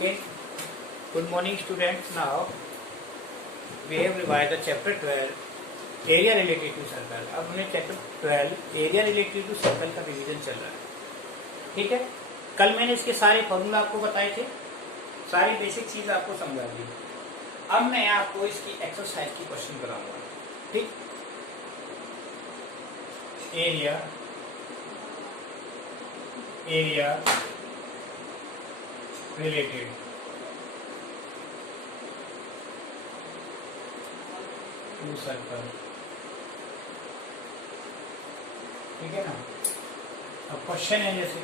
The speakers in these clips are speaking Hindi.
Okay. Good morning, students. Now we have revised the chapter 12 area related to circle. अब हमने chapter 12 area related to circle का रिवीजन चल रहा है. ठीक है. कल मैंने इसके सारे फॉर्मूला आपको बताए थे, सारी बेसिक चीज आपको समझा दी. अब मैं आपको इसकी एक्सरसाइज की क्वेश्चन कराऊंगा. ठीक. Area related to circle. ठीक है ना. अब क्वेश्चन है, जैसे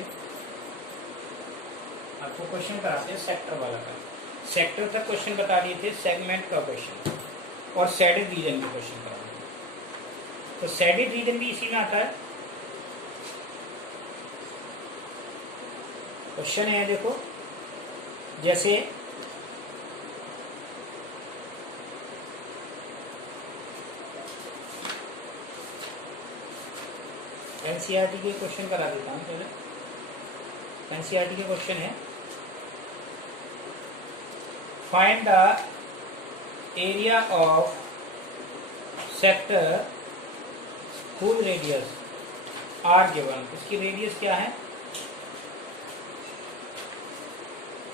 आपको क्वेश्चन कराते हैं सेक्टर वाला का. सेक्टर तक क्वेश्चन बता दिए थे, सेगमेंट का क्वेश्चन और शेडेड रीजन का क्वेश्चन करा दिए. तो शेडेड रीजन भी इसी में आता है. क्वेश्चन है, देखो जैसे एनसीईआरटी के क्वेश्चन करा देता हूं पहले. एनसीईआरटी के क्वेश्चन है, find the area of sector whose radius are given. इसकी रेडियस क्या है?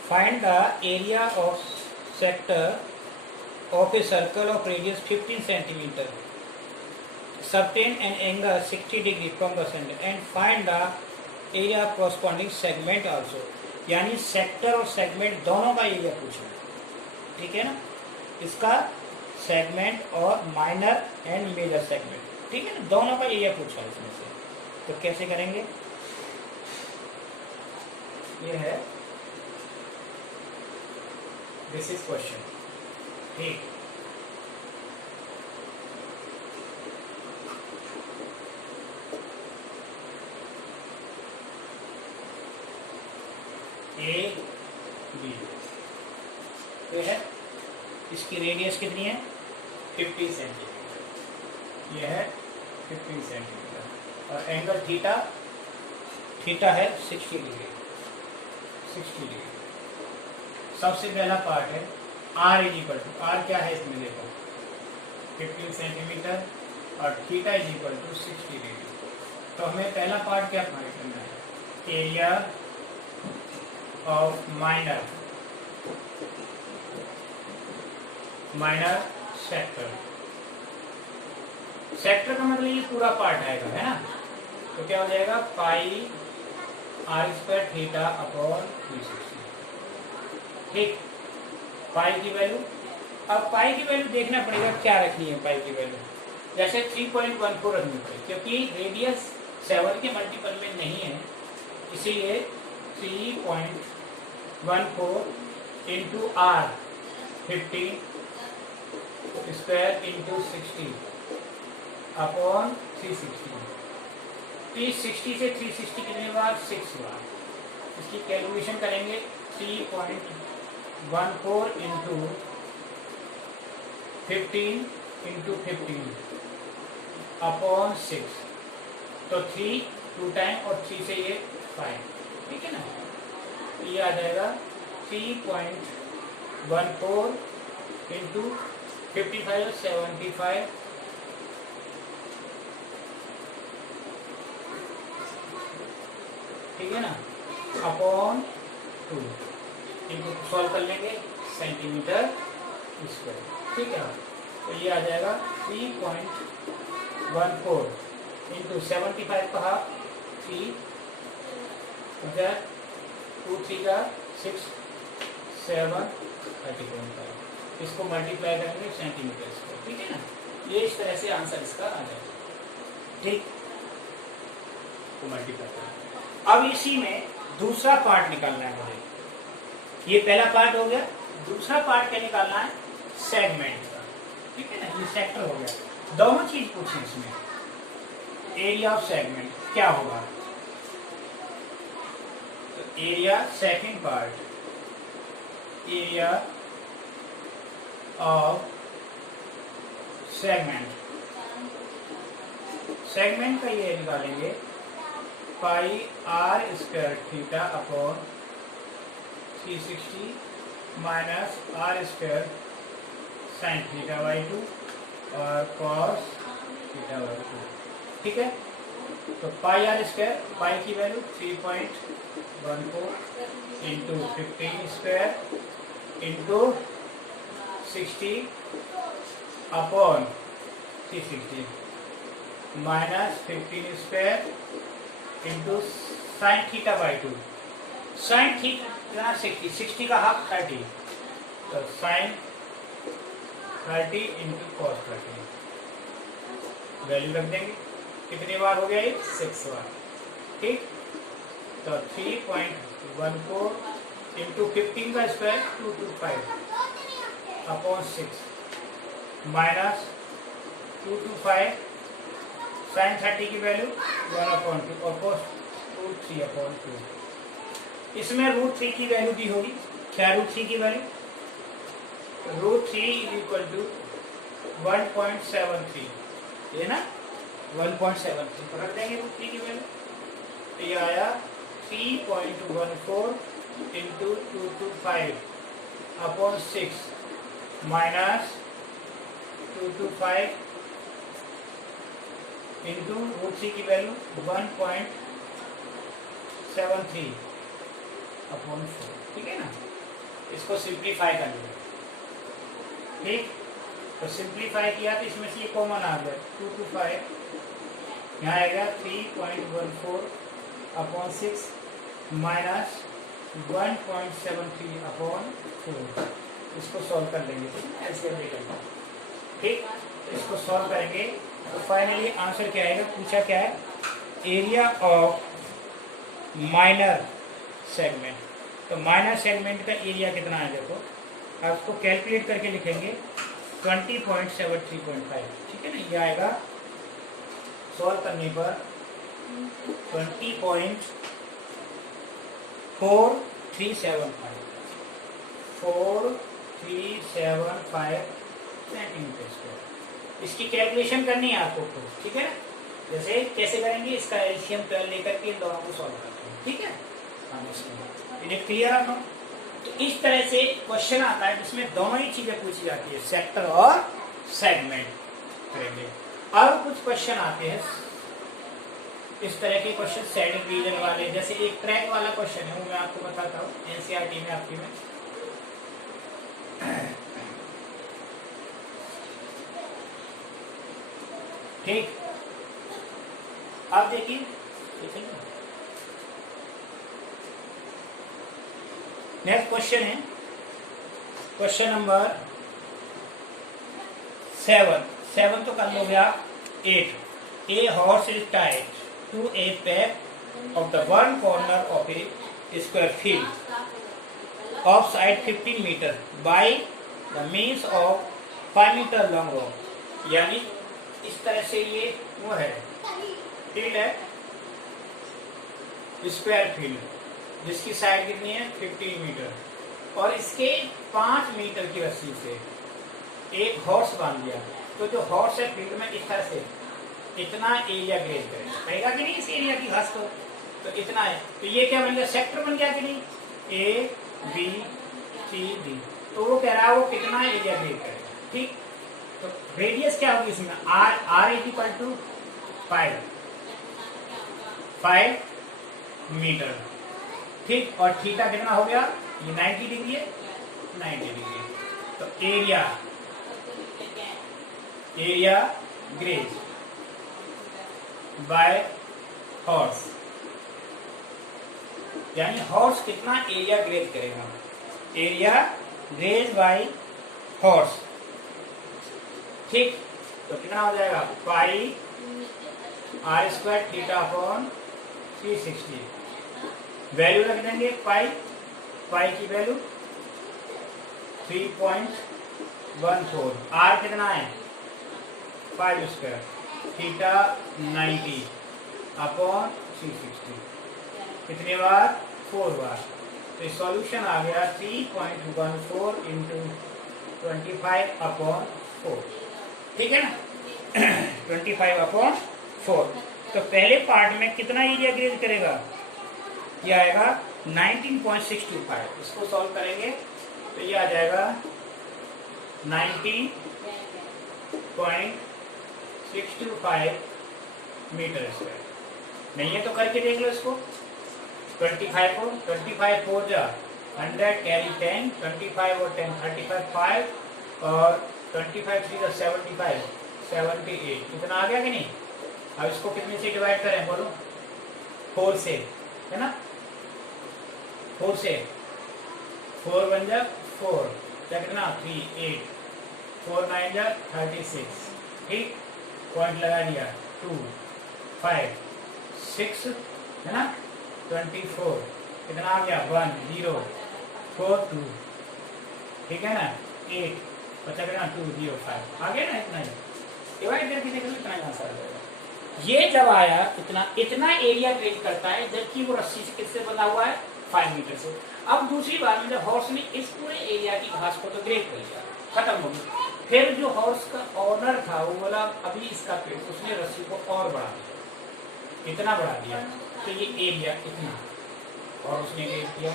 Find the area of sector of a circle of radius 15 centimeter. Subtend an angle 60 degree from the center and find the area of corresponding segment also. यानी सेक्टर और सेगमेंट दोनों का एरिया पूछना. ठीक है ना. इसका सेगमेंट और माइनर एंड मेजर सेगमेंट. ठीक है ना. दोनों का एरिया पूछा है इसमें से. तो कैसे करेंगे? ये है दिस इज क्वेश्चन. ठीक. ए बी तो है. इसकी रेडियस कितनी है? 50 सेंटीमीटर. यह है 50 सेंटीमीटर और एंगल थीटा है 60 डिग्री. 60 डिग्री. सबसे पहला पार्ट है R is equal to. R क्या है इसमें? देखो 15 सेंटीमीटर और theta is equal to 60 degree. तो हमें पहला पार्ट क्या फाइंड करना है? Area of minor sector. Sector का मतलब ये पूरा पार्ट आएगा, है ना. तो क्या हो जाएगा? Pi are square theta upon 360. ठीक. पाई की वैल्यू, अब पाई की वैल्यू देखना पड़ेगा क्या रखनी है. पाई की वैल्यू जैसे 3.14 रखनी पड़ेगी, क्योंकि रेडियस 7 के मल्टीपल में नहीं है, इसीलिए 3.14 into R 50 square into 60 upon 360. 360 से 360 कितने बार? 6 बार. इसकी कैलकुलेशन करेंगे. 3.14 इंटू 15 इंटू 15 अपॉन 6. तो 3 2 टाइम और 3 से ये 5. ठीक है ना. ये आ जाएगा 3.14 इंटू 55 75. ठीक है ना. अपॉन 2 इनको सॉल्व कर लेंगे सेंटीमीटर स्क्वायर. ठीक है. तो ये आ जाएगा 3.14 इंटू 75 का हाफ 3 2 3 का 6 7 30.5. इसको मल्टीप्लाई करेंगे सेंटीमीटर स्क्वायर. ठीक है ना. ये इस तरह से आंसर इसका आ जाएगा. ठीक. तो मल्टीप्लाई करेंगे. अब इसी में दूसरा पार्ट निकालना है मुझे. ये पहला पार्ट हो गया. दूसरा पार्ट क्या निकालना है? सेगमेंट का. ठीक है ना. ये सेक्टर हो गया. दोनों चीज पूछे इसमें. एरिया ऑफ सेगमेंट क्या होगा? तो area, second part, area of segment. Segment का ये निकालेंगे pi are square theta upon 360 minus r square sine theta by 2 और कॉस थीटा बाई 2। ठीक है, तो पाई आर स्क्वायर, पाई की value 3.14 into 15 square into 60 upon 360 minus 15 square into sine theta by 2। Sine theta 60 का हाफ 30, तो साइन 30 इंटू कॉस 30 वैल्यू रख देंगे। कितनी बार हो गया ये? 6 बार। ठीक, तो 3.14 इंटू 15 का स्क्वायर 225 अपॉन 6 माइनस 225 साइन 30 की वैल्यू 1/2 और कॉस रूट 3/2। इसमें रूट 3 की वैल्यू दी होगी। क्या रूट 3 की value? Root 3 is equal to 1.73, ये ना 1.73 पर रख देंगे रूट 3 की वैल्यू, तो ये आया 3.14 into 225 upon 6 minus 225 into root 3 की वैल्यू 1.73 अपॉन 4। ठीक है ना, इसको सिंप्लीफाई कर लिया। ठीक, तो सिंप्लीफाई किया तो इसमें से ये कॉमन आ गया 225, यहाँ आएगा 3.14 अपॉन 6 माइनस 1.73 अपॉन 4। इसको सॉल्व कर लेंगे, एलसीएम निकलेगा। ठीक, तो इसको सॉल्व करेंगे तो फाइनली आंसर क्या आएगा? पूछा क्या है? Area of minor segment. तो माइनर सेगमेंट का एरिया कितना है? देखो, आप इसको कैलकुलेट करके लिखेंगे 20.73.5। ठीक है ना, ये आएगा सॉल्व करने पर 20.4375 सेंटीमीटर स्क्वायर। इसकी कैलकुलेशन करनी है आपको खुद। ठीक है ना, जैसे कैसे करेंगे? इसका एलसीएम 12 लेकर के इन दोनों को सॉल्व करते हैं। ठीक है, इन्हें क्लियर आता हूँ। तो इस तरह से क्वेश्चन आता है जिसमें दोनों ही चीजें पूछी जाती है, सेक्टर और सेगमेंट करेंगे। अब कुछ क्वेश्चन आते हैं इस तरह के क्वेश्चन शेडिंग रीजन वाले, जैसे एक ट्रैक वाला क्वेश्चन है, वो मैं आपको बताता हूँ एनसीईआरटी में आपकी में। ठीक, आप देखिए, नेक्स्ट क्वेश्चन है क्वेश्चन नंबर 7 तो कर लो गया 8। A horse is tied to a peg of the one corner of a square field of side 15 metre by the means of 5 metre long rod. यानी इस तरह से ये वो है फील्ड है, स्क्वायर फील्ड, जिसकी साइड कितनी है? 15 मीटर, और इसके 5 मीटर की रस्सी से एक हॉर्स बांध दिया। तो जो हॉर्स है फील्ड में इस तरह से इतना एरिया ग्रेज करेगा कि नहीं? इस एरिया की घास को तो इतना है, तो ये क्या बन गया? सेक्टर बन गया कि नहीं? A B C D. तो वो कह रहा है वो कितना एरिया ग्रेज करेगा। ठीक, तो रेडियस क्या होगी इसमें? R is equal to 5 metre. ठीक, और थीटा कितना हो गया? ये 90 डिग्री है, 90 डिग्री। तो एरिया ग्रेज बाय हॉर्स, यानी हॉर्स कितना एरिया ग्रेज करेगा? Area graze by horse. ठीक, तो कितना हो जाएगा? Pi are square theta upon 360। Value रख देंगे पाई की वैल्यू 3.14। आर कितना है? 5 स्क्वायर, थीटा 90 अपॉन 360। कितनी बार? 4 बार। तो सॉल्यूशन आ गया 3.14 इंटू 25 अपॉन 4। ठीक है ना, 25 अपॉन 4। तो पहले पार्ट में कितना एरिया ग्रेज करेगा? ये आएगा 19.625। इसको सॉल्व करेंगे तो ये आ जाएगा 90.625 मीटर स्क्वायर। नहीं है तो करके देख लो इसको। 25 को 25 4 जा 100 कैरी 10, 25 और 10 35 5 और 25 3 75 78। इतना आ गया कि नहीं? अब इसको कितने से डिवाइड करें बोलो? 4 से, है ना? 4 से 4 बन जा 4 क्या कितना 3 8 4 9 जा 36। ठीक, पॉइंट लगा दिया 2 5 6 है ना 24। कितना आ गया 1 0 4 2। ठीक है ना 8 बचा कितना 2 0 5 आ गया ना। इतना ही डिवाइड करके देख लो, इतना आंसर आ जाएगा। ये जब आया इतना एरिया ट्रेस करता है, जबकि वो रस्सी से किससे बंधा हुआ है 5 मीटर से। अब दूसरी बार में जब हॉर्स ने इस पूरे एरिया की घास को तो ग्रेट कर लिया, खत्म हो गई। फिर जो हॉर्स का ऑनर था वो बोला अभी इसका पेड़, उसने रस्सी को और बढ़ा दिया, इतना बढ़ा दिया तो ये एरिया इतना, और उसने ग्रेट किया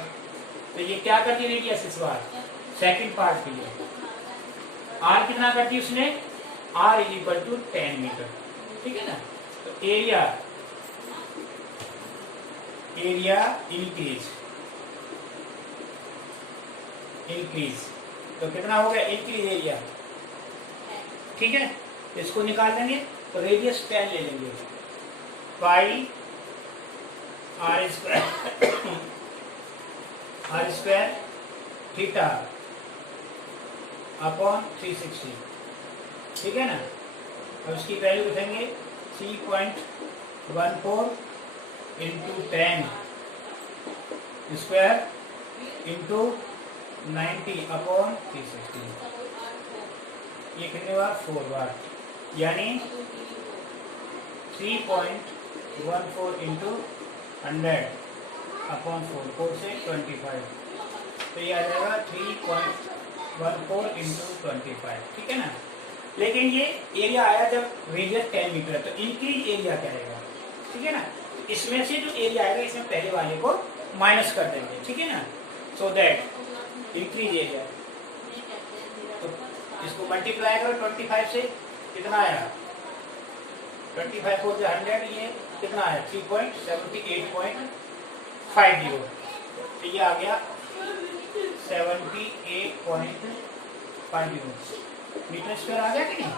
तो ये क्या कर दिया रेडियस इस बार सेकंड पार्ट के लिए। आर कितना कर दी उसने? R is equal to 10 metre. ठीक है ना। तो एरिया इंक्रीज तो कितना हो गया इंक्रीज एरिया। ठीक है, इसको निकाल लेंगे तो रेडियस 10 ले लेंगे। पाई आर स्क्वायर थीटा अपॉन 360। ठीक है ना। अब इसकी वैल्यू लिखेंगे 3.14 इंटू 10 स्क्वायर इंटू 90 अपॉन 360। ये कितने बार 4 बार, यानी 3.14 इंटू 100 अपॉन 4 से 25। तो ये आ जाएगा 3.14 इंटू 25। ठीक है ना। लेकिन ये एरिया आया जब रेडियस 10 मीटर है, तो इंक्रीज एरिया क्या आएगा? ठीक है ना। इसमें से जो एरिया आएगा इसमें पहले वाले को माइनस कर देंगे। ठीक है ना। सो दैट इंक्रीज एरिया, तो इसको मल्टीप्लाई करो 25 से, कितना आया 25 4 100, ये कितना आया 3.78.50। तो ये आ गया 78.50 मीटर स्क्वायर आ गया कि नहीं?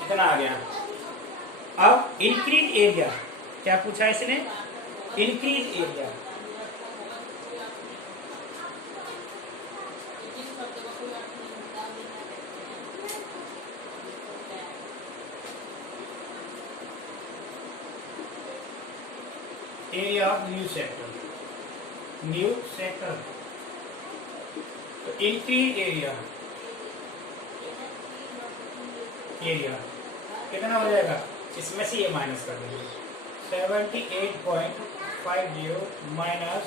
कितना आ गया? अब इंक्रीज एरिया क्या पूछा इसने? Increase area area of new sector तो इंक्रीज एरिया कितना हो जाएगा? इसमें से ये माइनस कर देंगे 78.50 माइनस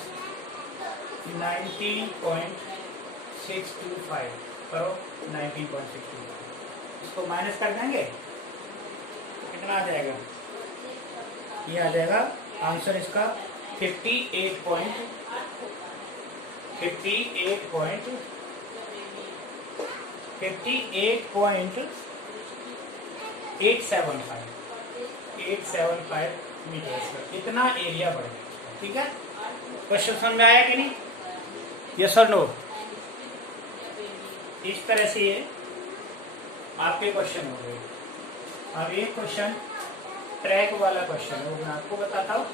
19.625 करो 19.625, इसको माइनस कर देंगे तो कितना आ जाएगा? ये आ जाएगा आंसर इसका 875 मीटर। इतना एरिया बढ़ गया। ठीक है, क्वेश्चन समझ में आया कि नहीं? यस और नो? इस तरह से ये आपके क्वेश्चन हो गए। अब एक क्वेश्चन ट्रैक वाला क्वेश्चन है, वो मैं आपको बताता हूँ।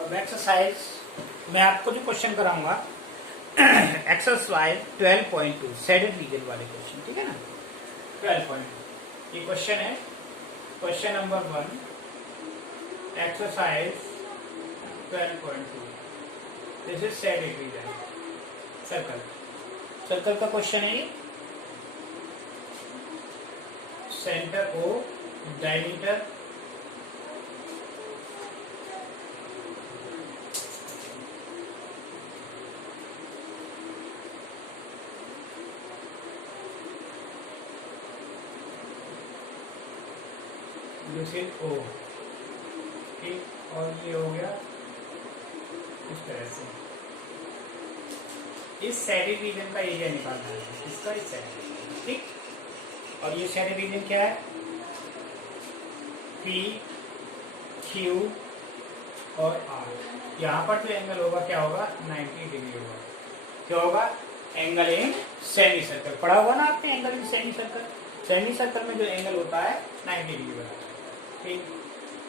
अब एक्सरसाइज मैं आपको जो क्वेश्चन कराऊंगा एक्सरसाइज 12.2 शेडेड रीजन वाले क्वेश्चन। ठीक है ना। 12.2 ये क्वेश्चन है। Question number 1 exercise 12.2 this is shaded region. Circle का क्वेश्चन है ये। Centre O, diameter this is O, ठीक, और ये हो गया इस तरह से। इस सैडिड रीजन का एरिया निकालना है, इसका इस सैडिड रीजन, ठीक। और ये सैडिड रीजन क्या है? P, Q और R। यहाँ पर जो एंगल होगा क्या होगा? 90 डिग्री होगा। क्या होगा? Angle in semi circle. पढ़ा होगा ना आपने angle in semi circle. Semi circle में जो एंगल होता है 90 डिग्री होता है, ठीक।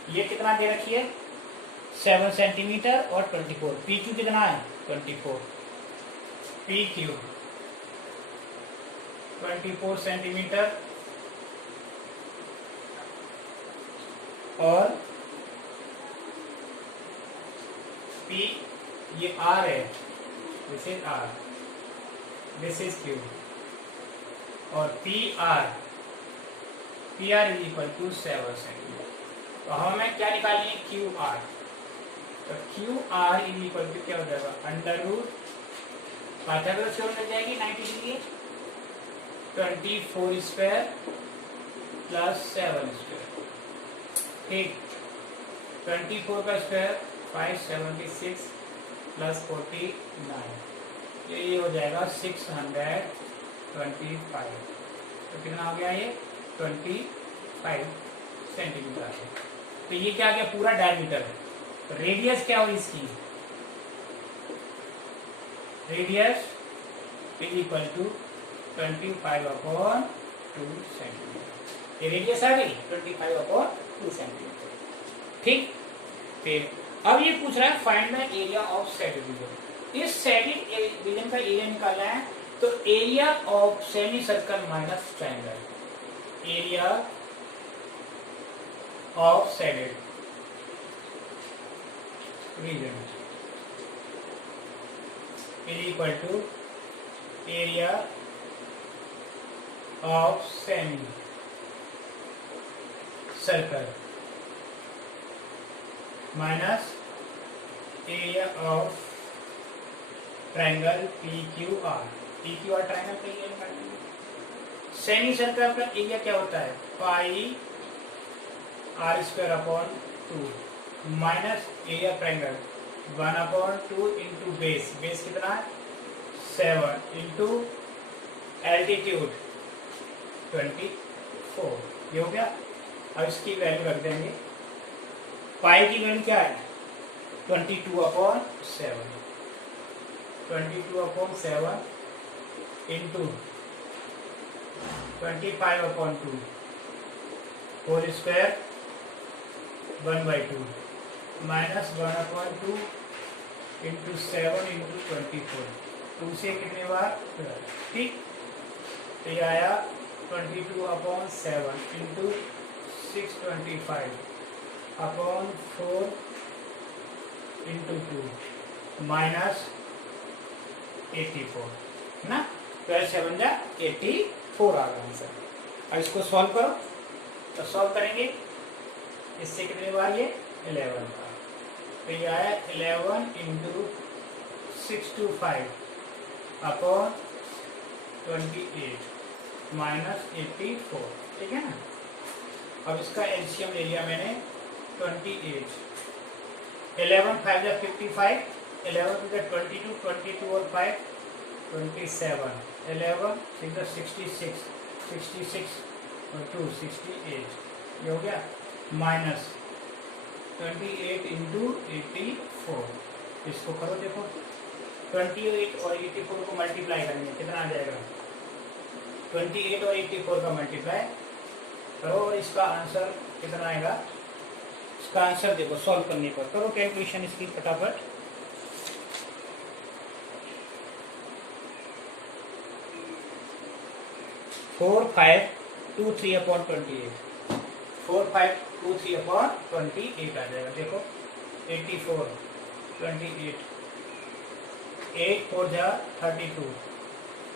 ये कितना दे रखी है? 7 सेंटीमीटर और 24। PQ कितना है? 24। PQ 24 सेंटीमीटर और P, ये R है, this is R, this is Q, और PR is equal to 7 centimetre. तो हमें क्या निकालनी है? QR। तो QR इज इक्वल टू क्या हो जाएगा? अंडर रूट पाइथागोरस थ्योरम लग जाएगी 90 डिग्री, 24 स्क्वायर प्लस 7 स्क्वायर, ठीक। 24 का स्क्वायर 576 प्लस 49, ये हो जाएगा 625। तो कितना हो गया? ये 25 सेंटीमीटर है। तो ये क्या आ गया? पूरा डायमीटर है। तो रेडियस क्या होगी इसकी? Radius is equal to 25/2 centimetre. ये रेडियस आ गई 25/2 सेंटीमीटर, ठीक। फिर अब ये पूछ रहा है find the area of shaded region. इस सैडिड रीजन का एरिया निकालना है, तो area of semi circle minus triangle, area of shaded region is equal to area of semi circle minus area of triangle PQR। PQR triangle का एरिया निकालेंगे। सेमी सर्कल का एरिया क्या होता है? पाई r²/2 minus area triangle 1/2 into base. Base कितना है? 7 इंटू एल्टीट्यूड 24। ये हो गया। अब इसकी वैल्यू रख देंगे। पाई की वैल्यू क्या है? 22/7। 22/7 into 25/2 whole square 1/2 minus 1/2 into 7 into 24। 2 से कितने बार? ठीक। तो ये आया 22/7 इंटू 625/4 इंटू 2 माइनस 84 ना। 12×7 = 84 आ गया आंसर। अब इसको सॉल्व करो। तो सॉल्व करेंगे इससे कितने बार? ये 11 का। तो ये आया 11 इंटू 625/28 माइनस 84, ठीक है ना। अब इसका एलसीएम ले लिया मैंने 28। 11 5 × 55, 11 2 × 22, 22 और 5 27, 11 6 × 66, 66 और 2 68। ये हो गया माइनस 28 इंटू 84। इसको करो, देखो 28 और 84 को मल्टीप्लाई करेंगे, कितना आ जाएगा? 28 और 84 का मल्टीप्लाई करो और इसका आंसर कितना आएगा? इसका आंसर देखो सॉल्व करने पर। करो कैलकुलेशन इसकी फटाफट। फोर 5 2 3/28 4523/28 आ जाएगा। देखो 84 28 8 4 जा 32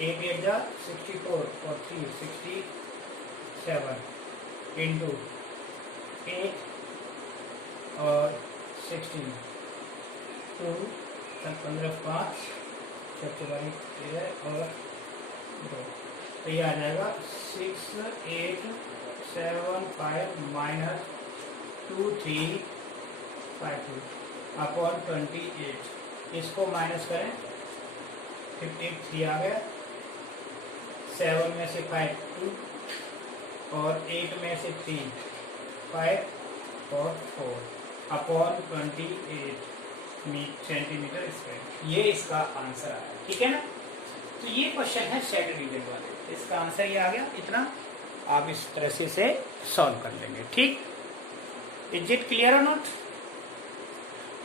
8 8 जा 64 और 3 67 इंटू 8 और 16 2 15 5 14 13 और 2, तो ये आ जाएगा 6 8 7 5 माइनस 2 3 5 2 अपॉन 28। इसको माइनस करें 53 आ गया, 7 में से 5 2 और 8 में से 3 5 और 4 अपॉन 28 सेंटीमीटर स्क्वायर। ये इसका आंसर आया, ठीक है ना। तो ये क्वेश्चन है सेट रीजन वाले, इसका आंसर ये आ गया। इतना आप इस तरह से इसे सॉल्व कर लेंगे, ठीक। इज इट क्लियर और नॉट?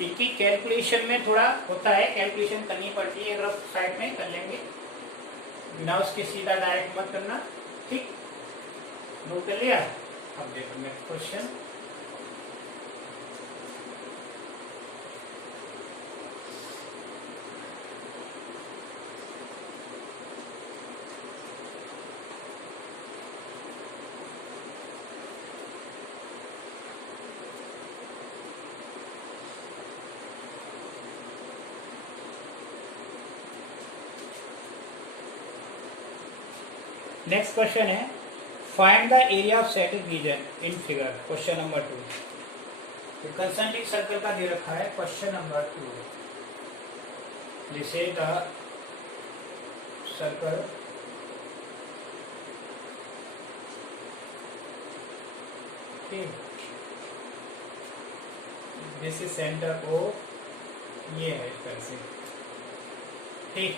इनकी कैलकुलेशन में थोड़ा होता है, कैलकुलेशन करनी पड़ती है, अगर साइड में कर लेंगे बिना उसके सीधा डायरेक्ट मत करना, ठीक। नोट कर लिया। अब देखो नेक्स्ट क्वेश्चन। नेक्स्ट क्वेश्चन है find the area of shaded region in figure, question number 2। तो कंसेंट्रिक सर्कल का दे रखा है क्वेश्चन नंबर 2, जिसे the circle this is centre O, ये है इस तरह से, ठीक।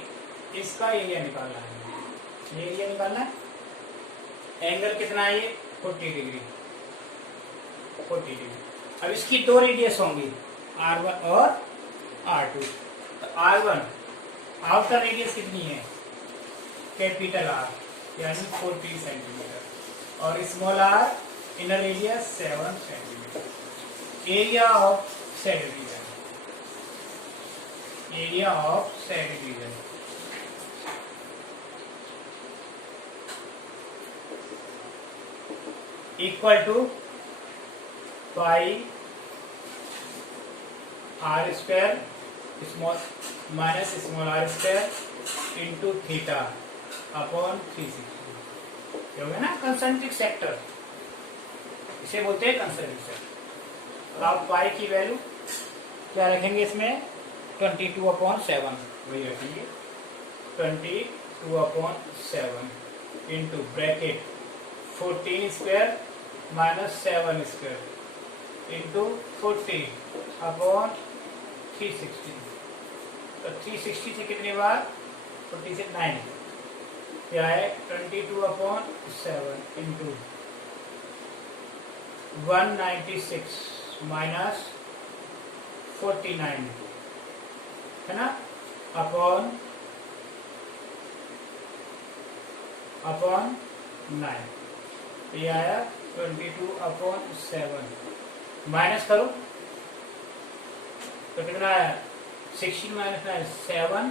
इसका एरिया निकालना है, ये एरिया निकालना है। एंगल कितना है ये 40 डिग्री, 40 डिग्री। अब इसकी दो रेडियस होंगी R1 और R2। तो R1 आउटर रेडियस कितनी है, कैपिटल R यानी 40 सेंटीमीटर, और small r inner radius 7 centimetre. Area of shaded region, area of shaded region equal to pi are square small minus small R square into theta upon 360। हो गया ना कंसेंट्रिक सेक्टर, इसे बोलते हैं कंसेंट्रिक सेक्टर। आप पाई की वैल्यू क्या रखेंगे इसमें 22/7, वही रखेंगे 22/7 into bracket 14 square minus 7 square into 40 upon 360। तो 360 से कितनी बार 40 से 9 क्या है 22/7 इंटू 196 माइनस 49 है ना, अपॉन 9। ये आया 22/7 माइनस करो तो कितना आया 16 माइनस 9 7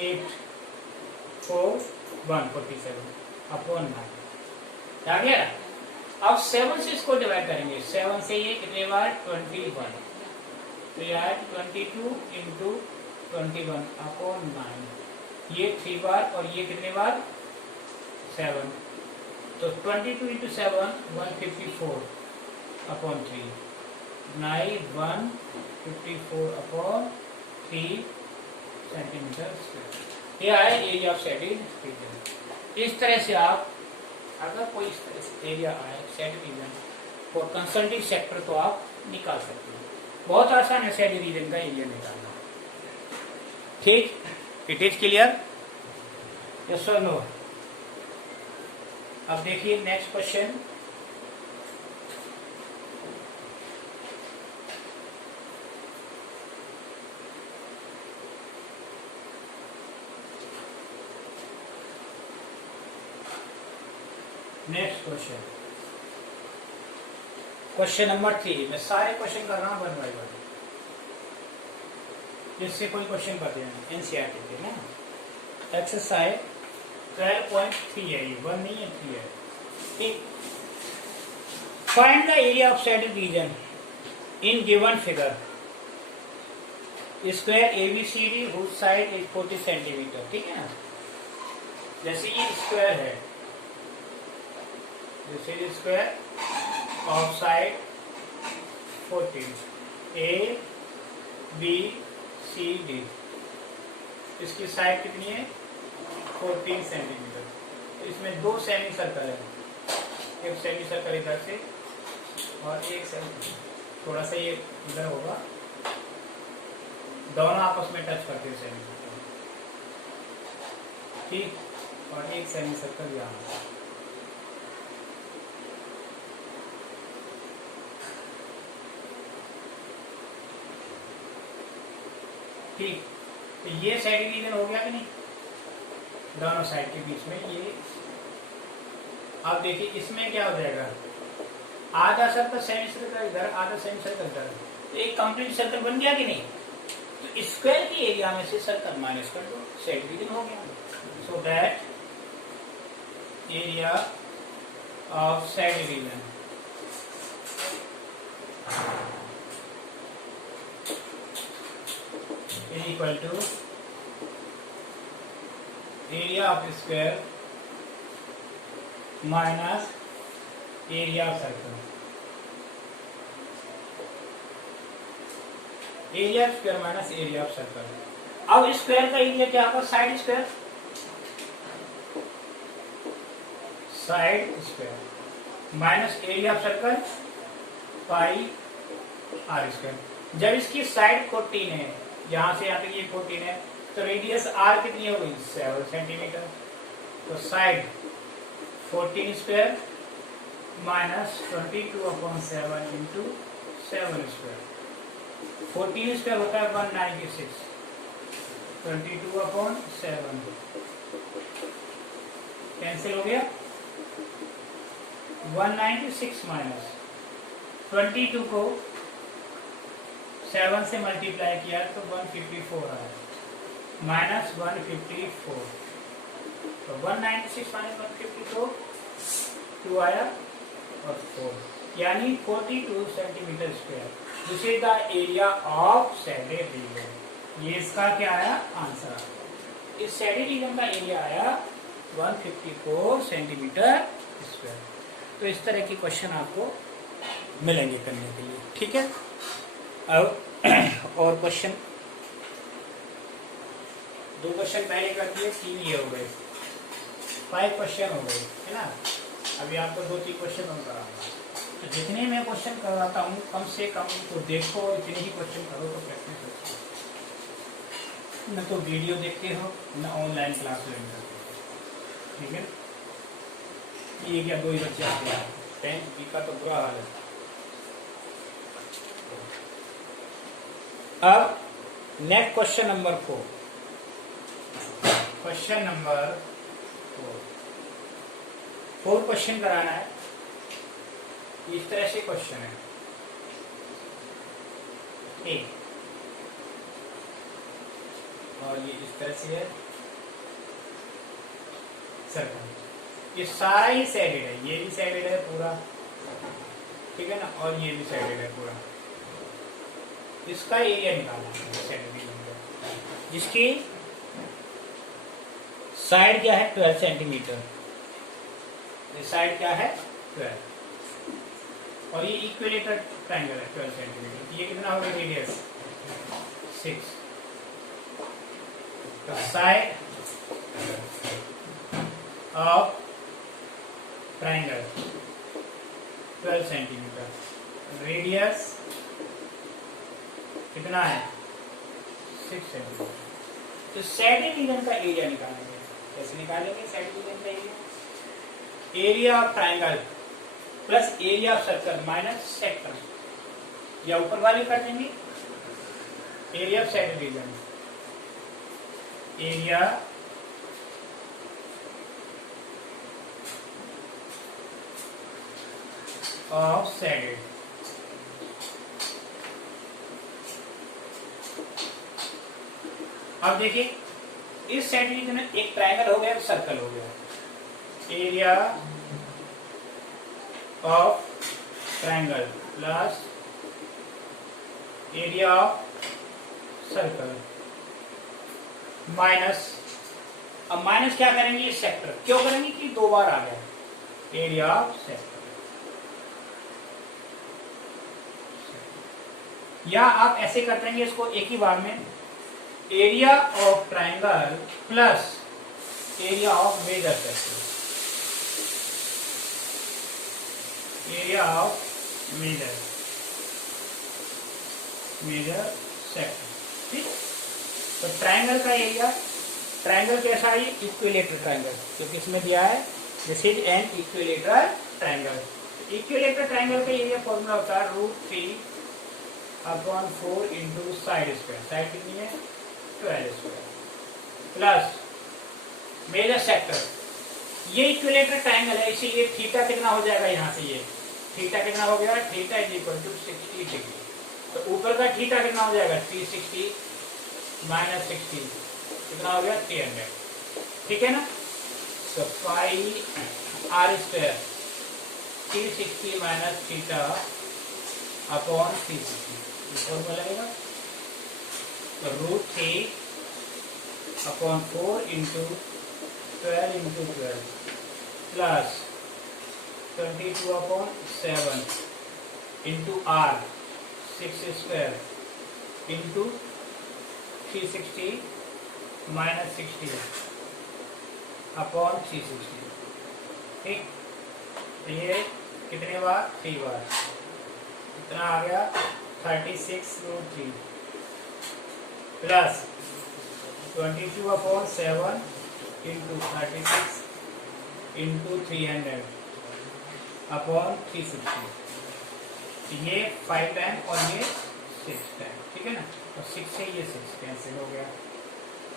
8 4 147 अपॉन 9 आ गया। अब 7 से इसको डिवाइड करेंगे, 7 से ये कितने बार 21, तो ये आया 22 इंटू 21 अपॉन 9, ये 3 बार और ये कितने बार 7, तो 22 into 7 154 upon 3, 9 154 upon 3 centimetre square. यह है एरिया ऑफ सेड रीजन। इस तरह से आप अगर कोई इस तरह से एरिया आए shaded region for concentric sector तो आप निकाल सकते हैं। बहुत आसान है सेड रीजन का एरिया निकालना, ठीक। इट इज क्लियर, यस और नो? अब देखिए next question. Next question, question number 3। मैं सारे क्वेश्चन कर रहा हूँ 1 by 1, जिससे कोई क्वेश्चन बचे नहीं एनसीईआरटी के ना। एक्सरसाइज 12.3 है, ये 1 नहीं है 3 है, ठीक। Find the area of shaded region in given figure. Square ABCD whose side is 40 centimetre. ठीक है ना, जैसे ये स्क्वायर है, this is square of side 40 ABCD, इसकी साइड कितनी है 14 सेंटीमीटर। तो इसमें दो सेमी सर्कल है, एक सेमी सर्कल इधर से और एक सेमी, थोड़ा सा ये इधर होगा, दोनों आपस में टच करते हैं सेमी सर्कल, ठीक, और एक सेमी सर्कल यहाँ। ठीक, तो ये साइड डिवीजन हो गया कि नहीं, दोनों साइड के बीच में ये। अब देखिए इसमें क्या हो जाएगा, आधा सर्कल सेमी सर्कल इधर, आधा सेमी सर्कल इधर, तो एक कंप्लीट सर्कल बन गया कि नहीं। तो स्क्वायर की एरिया में से सर्कल माइनस कर दो, साइड डिवीजन हो गया। So that area of side division is equal to area of square minus area of circle। Area of square minus area of circle. अब स्क्वायर का एरिया क्या होगा, side square, side square minus area of circle pi are square. जब इसकी साइड 14 है, यहां से यहाँ तक ये 14 है, तो रेडियस आर कितनी हो गई 7 सेंटीमीटर। तो side 14 square minus 22/7 into 7 square. 14 square होता है 196, 22/7 कैंसिल हो गया। 196 माइनस 22 को 7 से मल्टीप्लाई किया तो 154 आया, माइनस 154, तो 196 माइनस 154 2 आया और 4, यानी 42 centimetre square. This is the area of shaded reason. ये इसका क्या आया आंसर आया। इस शेडेड रीजन का एरिया आया 154 सेंटीमीटर स्क्वायर। तो इस तरह के क्वेश्चन आपको मिलेंगे करने के लिए, ठीक है। अब और क्वेश्चन, 2 क्वेश्चन पहले कर दिए, 3 ये हो गए, 5 क्वेश्चन हो गए, है ना। अभी आपको 2-3 क्वेश्चन और कराऊंगा। तो जितने मैं क्वेश्चन करवाता हूँ कम से कम तो देखो, इतने ही क्वेश्चन करो तो प्रैक्टिस होती है। न तो वीडियो देखते हो न ऑनलाइन क्लास ज्वाइन करते हो, ठीक है। ये क्या 2 ही बच्चे आते हैं, 10th बी का तो बुरा हाल है। अब next question number 4। Question number 4 question कराना है। इस तरह से क्वेश्चन है, एक और ये इस तरह से है सर्कल। ये सारा ही साइडेड है, ये भी साइडेड है पूरा, ठीक है ना, और ये भी साइडेड है पूरा। इसका एरिया निकालना है, जिसकी साइड क्या है 12 सेंटीमीटर, ये साइड क्या है 12, और ये इक्विलेटर ट्रायंगल है 12 सेंटीमीटर। ये कितना होगा रेडियस 6। तो side of triangle 12 centimetre, radius कितना है 6 सेंटीमीटर। तो शेडेड रीजन का एरिया निकालेंगे। कैसे निकालेंगे शेडेड रीजन का area? Area of triangle plus area of circle minus sector, या ऊपर वाले कर देंगे। Area of shaded reason, area of shaded, अब देखिए इस शेडेड रीजन में एक ट्रायंगल हो गया, एक सर्कल हो गया। Area of triangle plus area of circle minus, अब माइनस क्या करेंगे, सेक्टर। क्यों करेंगे कि दो बार आ गया, एरिया ऑफ सेक्टर। या आप ऐसे कर देंगे इसको एक ही बार में, area of triangle plus area of major circle, area of major sector. ठीक, तो ट्रायंगल का एरिया, ट्रायंगल कैसा है, इक्विलेटरल ट्रायंगल, क्योंकि इसमें दिया है this is an equilateral triangle. Equilateral triangle का एरिया फॉर्मूला होता है √3/4 इंटू साइड स्क्वायर, साइड कितनी है 12 स्क्वायर, प्लस मेजर सेक्टर। ये इक्विलेटरल ट्रायंगल है, इसीलिए थीटा कितना हो जाएगा, यहाँ से ये थीटा कितना हो गया, theta is equal to 60 degree. तो ऊपर का थीटा कितना हो जाएगा, 360 माइनस 60 कितना हो गया, 300। ठीक है ना, तो pi are square 360 minus theta upon 360 formula लगेगा। तो √3/4 into 12 into 12 plus 22/7 into r 6 square into 360 minus 60 upon 360। ठीक, तो ये कितने बार, 3 बार, इतना आ गया 36√3 प्लस 22/7 इंटू 36 इंटू 300 अपॉन 360। ये 5 टाइम और ये 6 टाइम। ठीक है ना, और 6 से ये 6 कैंसिल हो गया।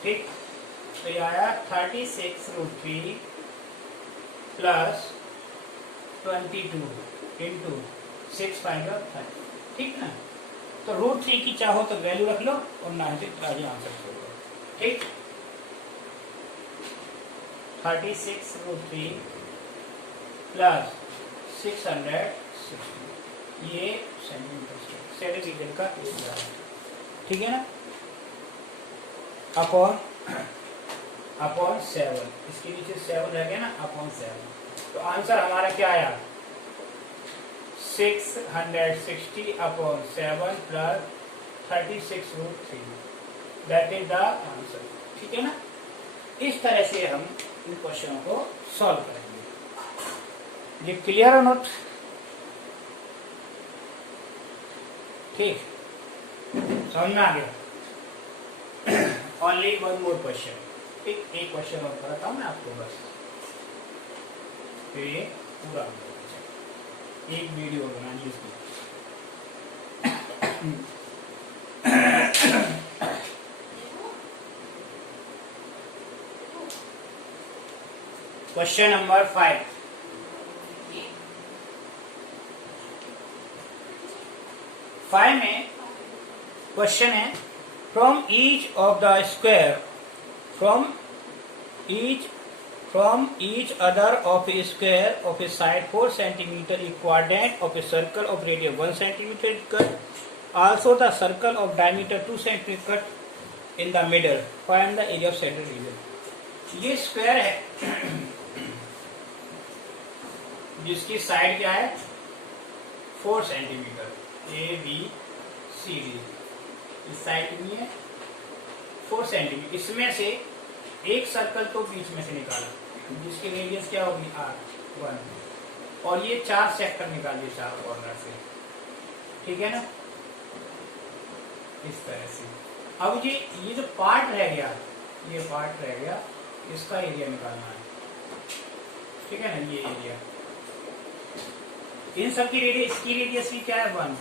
ठीक, तो ये आया 36√3 प्लस 22 इंटू 6 5 30। ठीक ना, तो √3 की चाहो तो वैल्यू रख लो और ना आंसर छोड़ दो। ठीक, 36√3 प्लस 660, ये सेंटीमीटर का एरिया है। ठीक है ना, अपॉन 7, इसके नीचे 7 रह गया ना, अपॉन 7। तो आंसर हमारा क्या आया, 660/7 plus 36√3, that is the answer. ठीक है ना, इस तरह से हम इन क्वेश्चनों को सॉल्व करेंगे। ये क्लियर और नोट? ठीक, समझ में आ गया? Only one more question. ठीक, एक क्वेश्चन और कराता हूं मैं आपको बस, फिर ये पूरा हो जाएगा। एक वीडियो बनानी इसकी। Question number 5। में क्वेश्चन है, from each of the square from each other of a square of a side 4 cm, a quadrant of a circle of radius 1 cm cut, also the circle of diameter 2 cm cut in the middle, find the area of central region। ये स्क्वायर है जिसकी साइड क्या है 4 सेंटीमीटर, ABCD, इस साइड कितनी है 4 सेंटीमीटर। इसमें से एक सर्कल तो बीच में से निकाला जिसकी रेडियस क्या होगी R1, और ये 4 सेक्टर निकाल दिए 4 कॉर्नर से। ठीक है ना, इस तरह से। अब ये जो पार्ट रह गया, ये पार्ट रह गया, इसका एरिया निकालना है। ठीक है ना, ये एरिया, इन सब की रेडियस, इसकी रेडियस की क्या है 1।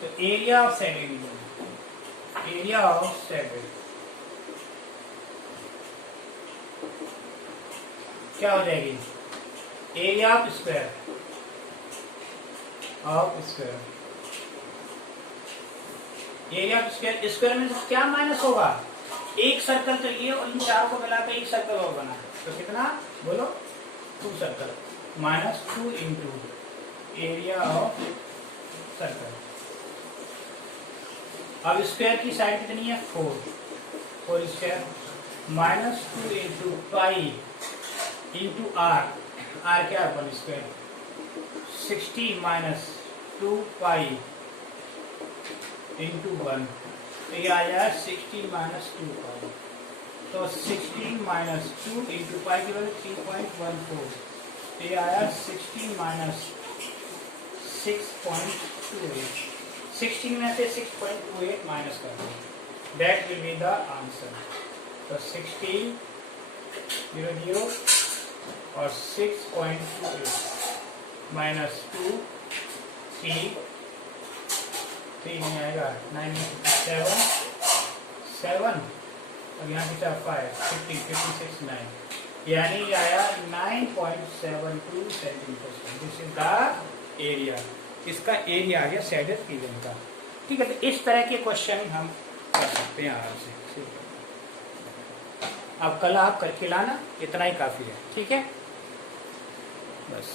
तो area of side region, area of side क्या हो जाएगी, area of square area of square. Square में क्या माइनस होगा, एक सर्कल तो ये और इन 4 को मिलाकर एक सर्कल और बना, तो कितना बोलो 2 circle, -2 into area of circle. अब स्क्वायर की साइड कितनी है 4 square -2 into pi into r क्या है 1 स्क्वायर 60 माइनस 2 पाई इंटू 1 तो ये आ जाए 60 माइनस 2 पाई। तो 16 माइनस 2 इंटू पाई की वैल्यू 3.14 तो ये आया 16 माइनस 6.28 16 में से 6.28 माइनस कर दो that will be the answer. तो 16 0 और 6.28 माइनस 2 3 नहीं आएगा 9 में 7 अब यहाँ की 5 50 56 9 यानी ये आया 9.72 centimetre. This is the area. इसका एरिया आ गया शेडेड रीजन का। ठीक है, तो इस तरह के क्वेश्चन हम कर सकते हैं आराम से। अब कल आप करके लाना, इतना ही काफ़ी है। ठीक है, बस।